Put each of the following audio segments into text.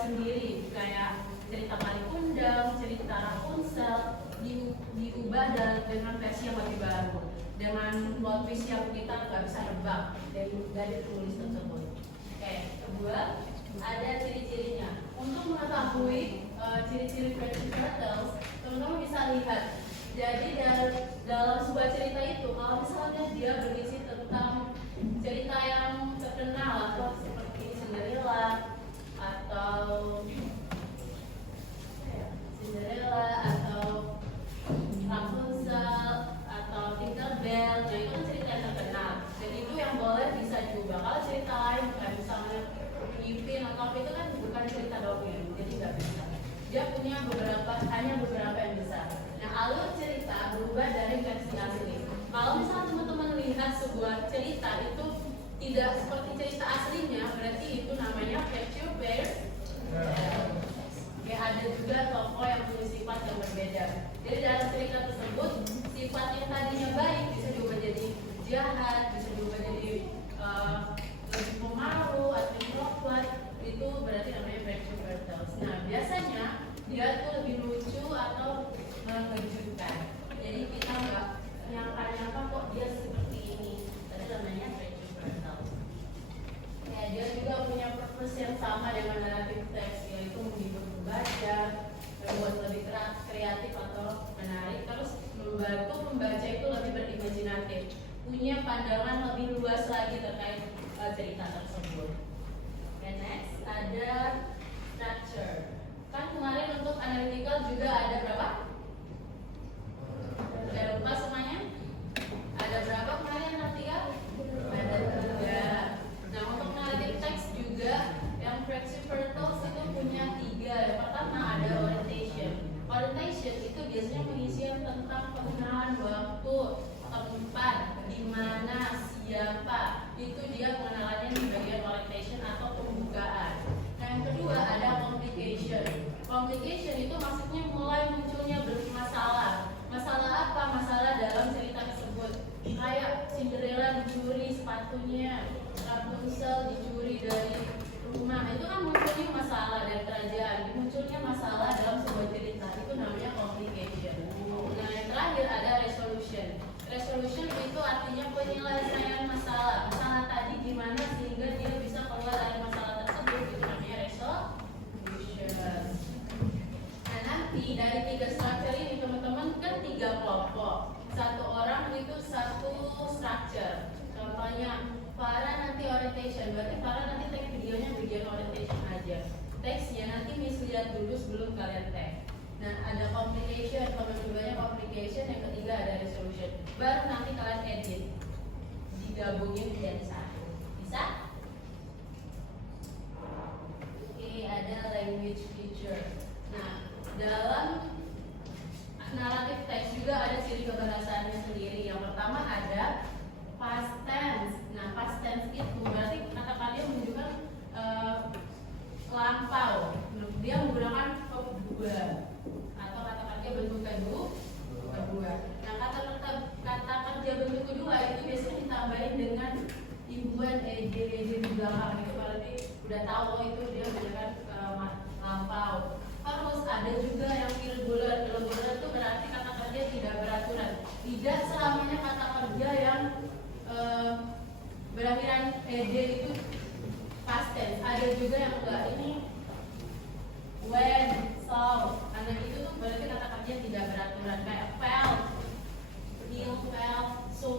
sendiri, kayak cerita Kali Kundang, cerita Rapunzel diubah dengan versi yang lebih baru, dengan plot twist yang kita nggak bisa nebak dari penulis tersebut. Oke, kedua ada ciri-cirinya. Untuk mengetahui ciri-ciri Fairy Turtles, teman-teman bisa lihat. Jadi dalam sebuah cerita itu, kalau misalnya dia berisi tentang cerita yang terkenal atau seperti Cinderella atau Rapunzel atau Tinkerbell, nah itu kan cerita yang terkenal dan itu yang boleh bisa diubah. Kalau cerita lain kayak misalnya Ipin atau apa itu kan bukan cerita dongeng, jadi nggak bisa. Dia punya hanya beberapa yang bisa. Nah, alur cerita berubah dari versi asli. Kalau misalnya teman-teman lihat sebuah cerita itu tidak seperti cerita aslinya, berarti itu namanya fictional bears. Ya, ada juga tokoh yang punya sifat yang berbeda. Jadi dalam cerita tersebut, sifat yang tadinya baik bisa diubah jadi jahat, bisa diubah jadi lebih pemalu atau introvert. Itu berarti namanya fictional turtles. Nah, biasanya dia tuh lebih lucu atau mengejutkan. Jadi kita nggak nyangka-nyangka kok dia seperti ini. Tadi namanya fictional turtles. Ya, dia juga punya purpose yang sama dengan narrative text, yaitu menghibur pembaca, membuat lebih kreatif atau menarik, terus membantu pembaca itu lebih berimajinatif, punya pandangan lebih luas lagi terkait cerita tersebut. Okay, next ada structure. Kan kemarin untuk analytical juga ada berapa? Udah lupa semuanya? Ada berapa kemarin analytical? Ada 3. Nah, untuk narrative text juga yang Fairy Turtles itu punya 3. Yang pertama ada orientation. Orientation itu biasanya mengisi tentang pengenalan waktu, tempat, di mana, siapa. Itu dia pengenalannya di bagian orientation atau pembukaan. Nah, yang kedua ada complication. Complication itu maksudnya mulai munculnya masalah. Masalah apa? Masalah dalam cerita tersebut. Kayak Cinderella dicuri sepatunya, Rapunzel dicuri dari rumah. Itu kan munculnya masalah dari kerajaan. Munculnya masalah dalam sebuah cerita. Itu namanya complication. Nah, yang terakhir ada resolution. Resolution itu artinya penyelesaian masalah. Masalah tadi gimana sehingga dia bisa keluar dari masalah tersebut. Itu namanya resolution. Nah, nanti dari 3 structure ini teman-teman kan 3 kelompok. Satu orang itu satu structure. Contohnya Farah nanti orientation, berarti Farah nanti tag videonya bagian orientation aja. Teksnya nanti Miss lihat dulu sebelum kalian tag. Nah, ada complication, kalau keduanya complication, yang ketiga ada resolution. Baru nanti kalian edit, digabungin jadi satu. Bisa? Oke, ada language feature. Nah, dalam narrative text juga ada ciri kebahasaannya sendiri. Yang pertama ada past tense. Nah, past tense itu berarti kata kerja menunjukkan lampau. Dia menggunakan verb 2 atau kata kerja bentuk kedua. Nah, kata kerja bentuk kedua itu biasanya ditambahin dengan imbuhan ed di belakang. Itu berarti udah tahu oh itu dia menggunakan lampau. Terus ada juga yang irregular. Irregular itu berarti kata kerja tidak beraturan. Tidak selamanya kata kerja yang berakhiran ed itu past tense. Ada juga yang enggak. Ini when, so, karena itu tuh berarti kata kerja tidak beraturan. Kayak felt, feel, felt, so,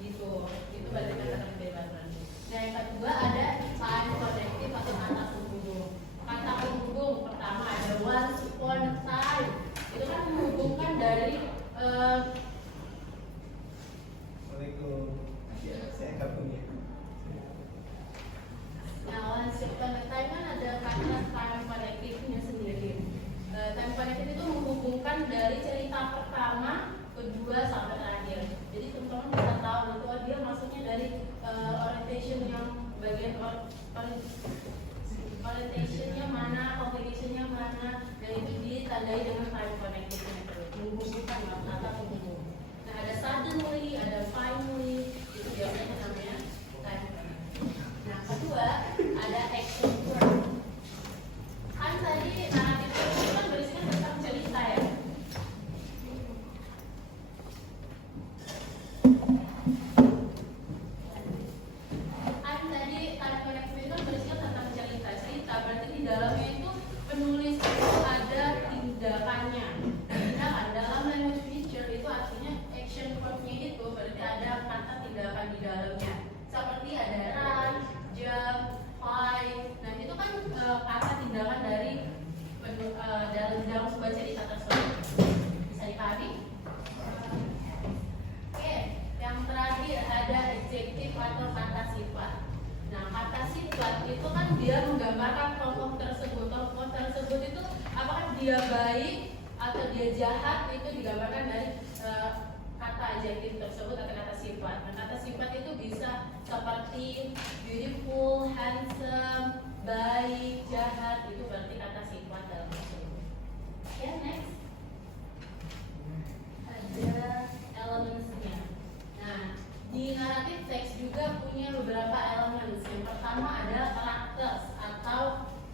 gitu. Itu berarti kata kerja tidak beraturan. Nah, yang kedua ada time connective atau kata penghubung. Kata penghubung pertama ada once upon a time. Itu kan menghubungkan dari saya nggak punya. Nah, once upon a time kan ada kata time connective-nya sendiri. Time connective itu menghubungkan dari cerita pertama, kedua sampai terakhir. Jadi teman-teman bisa tahu nanti oh dia maksudnya dari orientation yang bagian orientationnya mana, complication-nya mana, dan itu ditandai dengan time connective-nya terus. Menghubungkan kata penghubung. Nah, ada suddenly, ada finally, itu biasanya namanya time connective. Nah, kedua ada action verb. sifat itu kan dia menggambarkan tokoh tersebut. Tokoh tersebut itu apakah dia baik atau dia jahat, itu digambarkan dari kata adjektif tersebut atau kata sifat. Nah, kata sifat itu bisa seperti beautiful, handsome, baik, jahat, itu berarti kata sifat dalam tersebut. Oke, next. Ada elementsnya. Nah, di naratif teks juga punya beberapa elemen. Yang pertama adalah karakter atau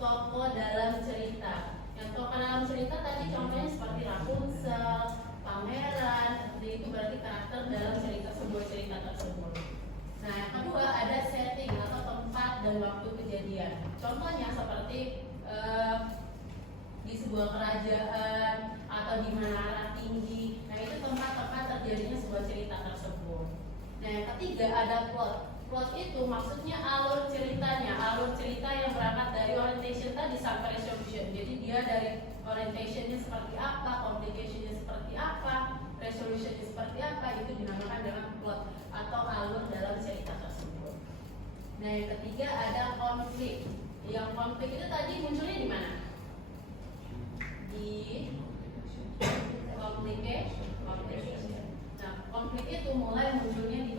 tokoh dalam cerita. Yang tokoh dalam cerita tadi contohnya seperti Rapunzel, Pangeran, seperti itu berarti karakter dalam cerita, sebuah cerita tersebut. Nah, yang kedua ada setting atau tempat dan waktu kejadian. Contohnya seperti di sebuah kerajaan atau di menara tinggi. Nah, itu tempat-tempat terjadinya sebuah cerita tersebut. Nah, yang ketiga ada plot. Plot itu maksudnya alur ceritanya, alur cerita yang berangkat dari orientation tadi sampai resolution. Jadi dia dari orientationnya seperti apa, complicationnya seperti apa, resolutionnya seperti apa, itu dinamakan dengan plot atau alur dalam cerita tersebut. Nah, yang ketiga ada konflik. Yang konflik itu tadi munculnya di mana? Di complication. Nah, konflik itu mulai munculnya di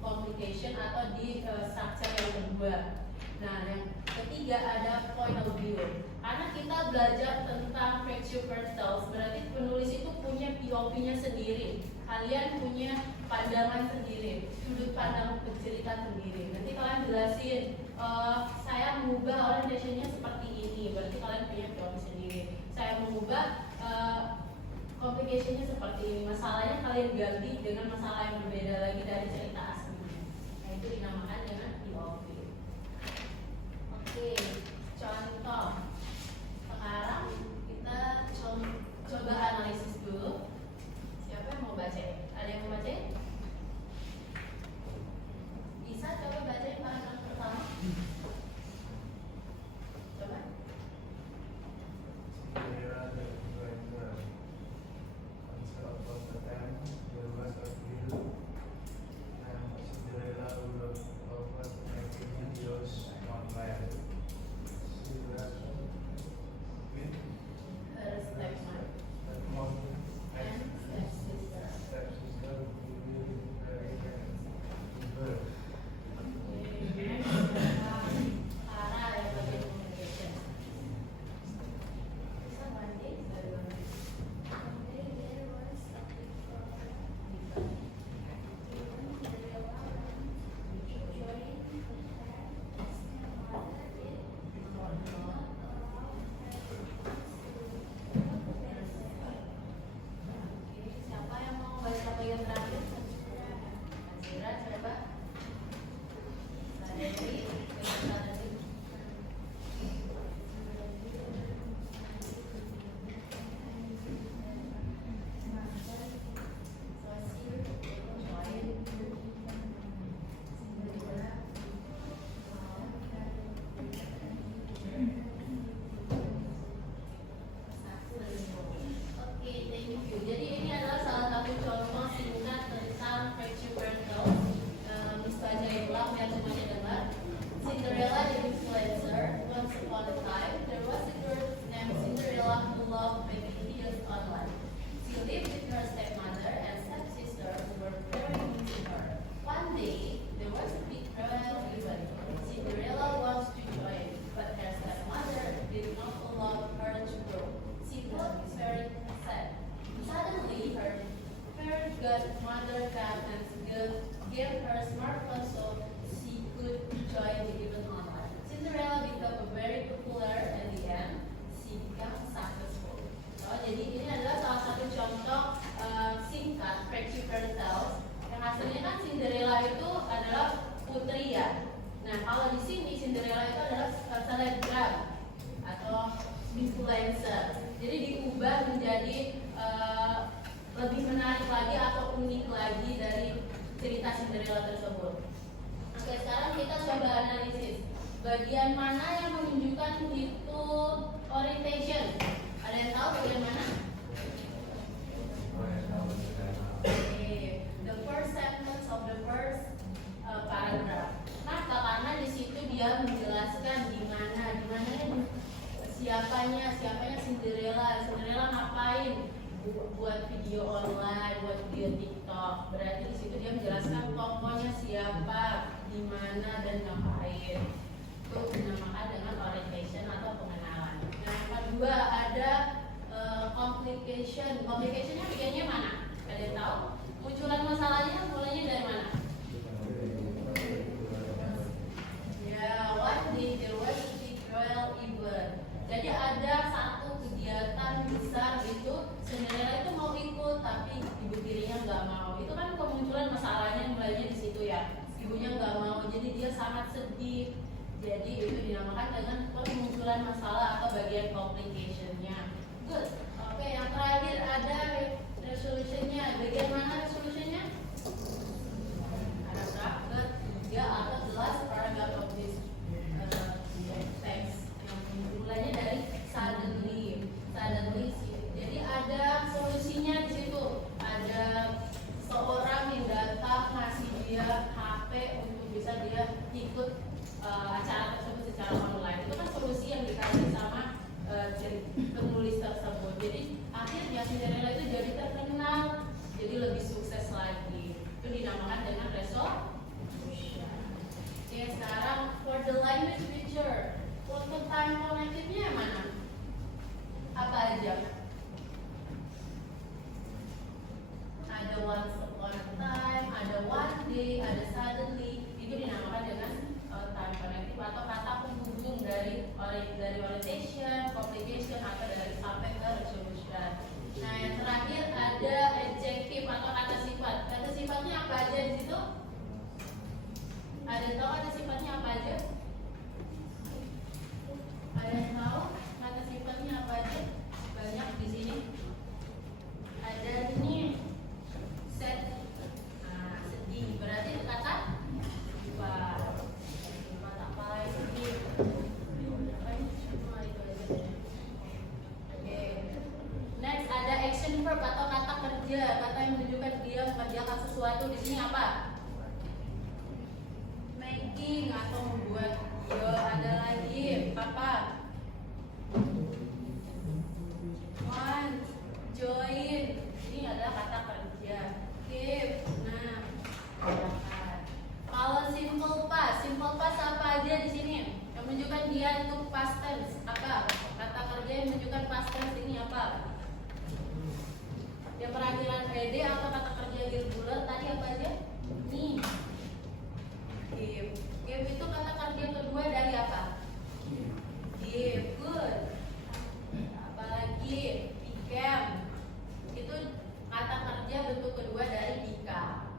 complication atau di structure yang kedua. Nah, yang ketiga ada point of view. Karena kita belajar tentang fracture pearls, berarti penulis itu punya POV-nya sendiri. Kalian punya pandangan sendiri, sudut pandang cerita sendiri. Nanti kalian jelasin, saya mengubah orientationnya seperti ini, berarti kalian punya POV sendiri. Saya mengubah complicationnya seperti ini, masalahnya kalian ganti dengan masalah yang berbeda lagi dari cerita aslinya. Nah, itu dinamakan dengan POV. Oke, contoh. Sekarang kita coba analisis dulu. Siapa yang mau baca? Ada yang mau baca? Bisa coba bacain paragraf pertama. Coba. Lebih menarik lagi atau unik lagi dari cerita Cinderella tersebut. Oke, sekarang kita coba analisis bagian mana yang menunjukkan itu orientation. Ada yang tahu bagian mana? The first sentence of the first paragraph. Nah, karena di situ dia menjelaskan di mana siapanya Cinderella ngapain, buat video online, buat video TikTok. Berarti di situ dia menjelaskan tokohnya siapa, di mana dan ngapain. Itu dinamakan dengan orientation atau pengenalan. Nah, yang kedua ada complication. Complicationnya bikinnya mana? Ada yang tahu? Munculan masalahnya mulainya dari mana? Ya, one day there was a betrayal event. Jadi ada satu kegiatan besar itu, Cinderella itu mau ikut tapi ibu tirinya nggak mau. Itu kan kemunculan masalahnya mulainya di situ ya. Ibunya nggak mau, jadi dia sangat sedih. Jadi itu dinamakan dengan kemunculan masalah atau bagian complication-nya. Good. Oke, yang terakhir ada resolution-nya. Bagian mana resolution-nya? Ada berapa? 3 atau the last paragraph of this text. Yang mulainya dari suddenly. Jadi ada solusinya di situ. Ada seorang yang datang ngasih dia HP untuk bisa dia ikut acara tersebut secara online. Itu kan solusi yang dikasih sama penulis tersebut. Jadi akhirnya Cinderella itu jadi terkenal, jadi lebih sukses lagi. Itu dinamakan dengan resolution. Oke, sekarang for the language feature, untuk time connected-nya mana? Apa aja? Ada once upon a time, ada one day, ada suddenly. Itu dinamakan dengan time connected atau kata penghubung dari orientation, complication atau dari sampai ke resolution. Nah, yang terakhir ada adjective atau kata sifat. Kata sifatnya apa aja di situ? Ada yang tahu kata sifatnya apa aja? Ada yang tahu kata sifatnya apa aja? Banyak di sini. Ada ini sad. Nah, sedih. Berarti kata sifat. Sifat apa lagi sedih? Cuma itu aja. Oke. Next ada action verb atau kata kerja. Kata yang menunjukkan dia mengerjakan sesuatu. Di sini apa? Making atau membuat. Yo, ada lagi apa? Want, join. Ini adalah kata kerja. Keep. Nah, kalau simple past apa aja di sini? Yang menunjukkan dia itu past tense. Apa? Kata kerja yang menunjukkan past tense ini apa? Yang perakhiran ed atau kata kerja irregular tadi apa aja? Nih. Give. Give itu kata kerja kedua dari apa? Give. Good. Apalagi became. Itu kata kerja bentuk kedua dari become.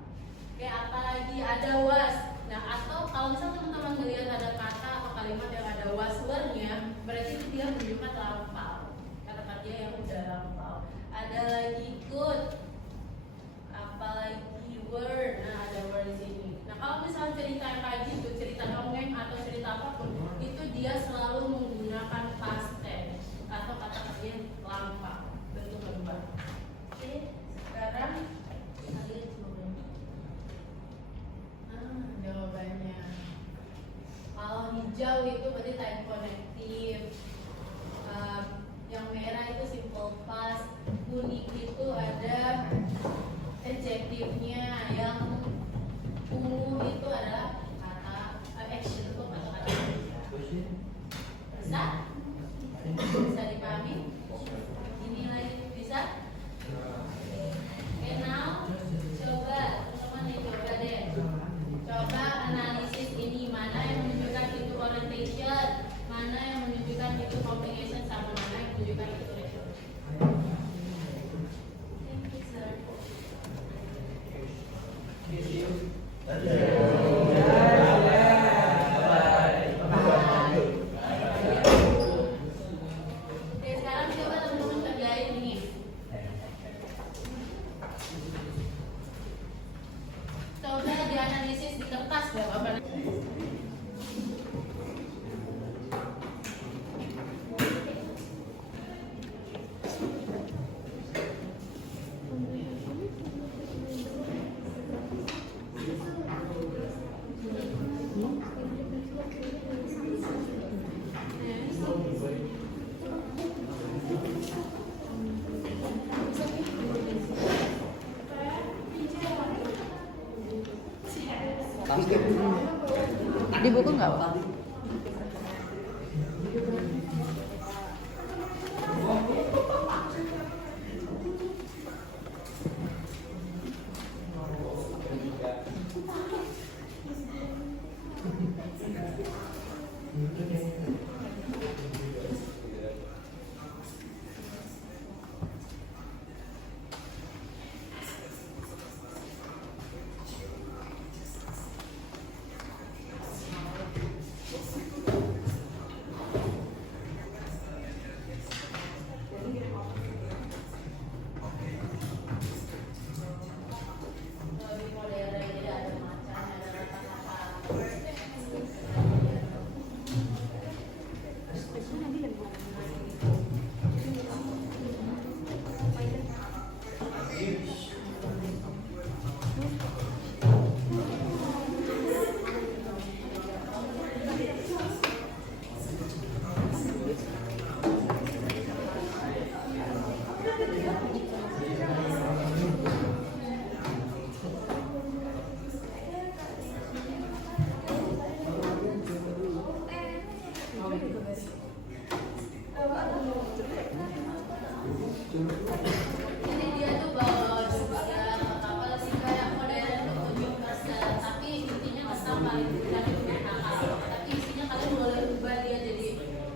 Oke, apalagi ada was. Nah, atau kalau misalnya teman-teman melihat ada kata atau kalimat yang ada was-were-nya, berarti itu dia menunjukkan lampau. Kata kerja yang udah lampau. Ada lagi could. Apalagi were. Nah, ada were di sini. Nah, kalau misalnya cerita yang kayak gitu, cerita dongeng atau cerita apapun, itu dia selalu menggunakan past tense atau kata kerja lampau bentuk kedua. Oke, sekarang kita lihat jawabannya. Kalau hijau itu berarti time connective. Yang merah itu simple past. Kuning itu ada adjective-nya. Yang ungu itu adalah kata action atau kata-kata. Bisa? Bisa dipahami? Ini lagi bisa? Oke, now coba teman-teman nih, coba deh. Coba analisis ini, mana yang menunjukkan itu orientation, mana yang menunjukkan itu complication, sama mana yang menunjukkan itu resolution. Thank you, sir. Thank you. nggak apa-apa. Jadi dia tuh bawa juga apa sih kayak modern untuk custom, tapi intinya custom paling tidak nakal. Tapi isinya kalian boleh ubah dia jadi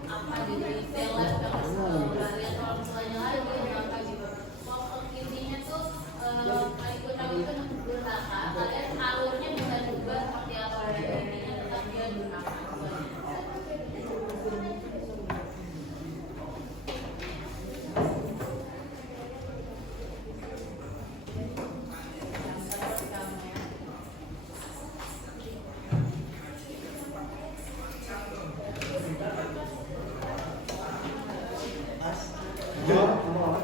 apa gitu, seleb yang lihat kalau misalnya lain dia apa gitu. Pokok intinya tuh ikut itu durhaka. Kalian alurnya bisa ubah seperti apa dari intinya, tetap dia durhaka.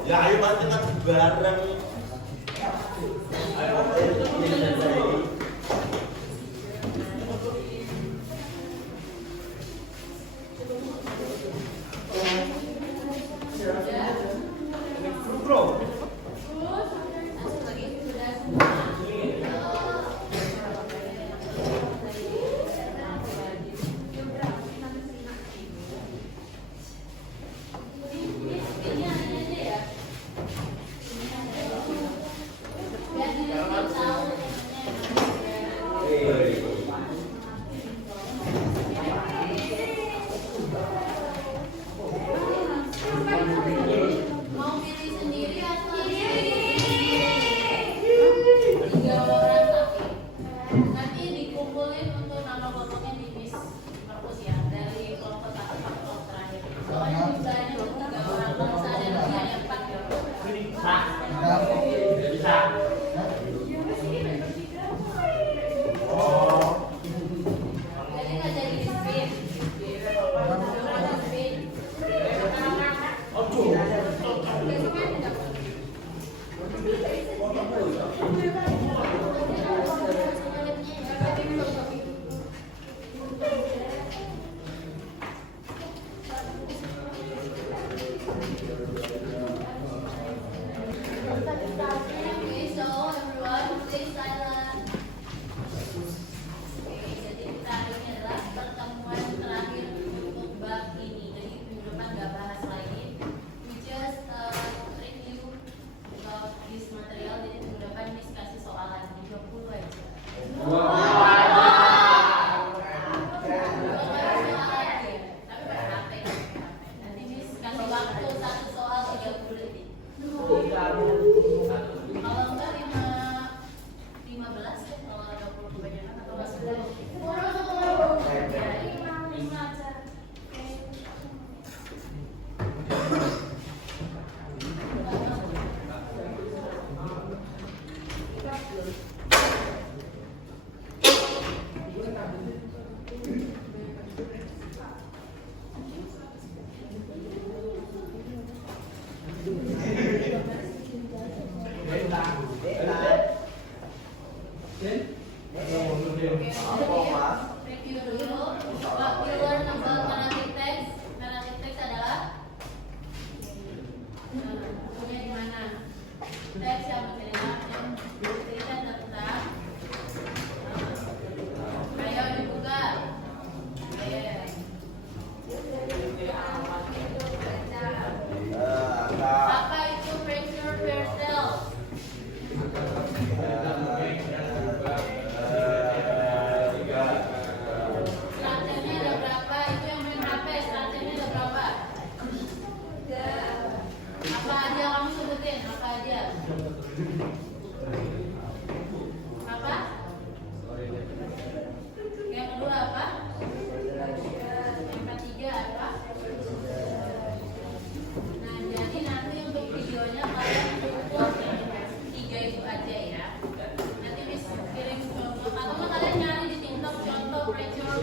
Ya ayo Mas kita bareng. Ayo bro.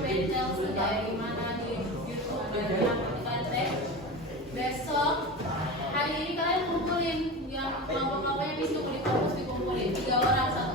channel kayak gimana di YouTube dan yang teh. Besok hari ini kalian kumpulin yang kelompok-kelompok yang itu di kampus dikumpulin 3 orang 1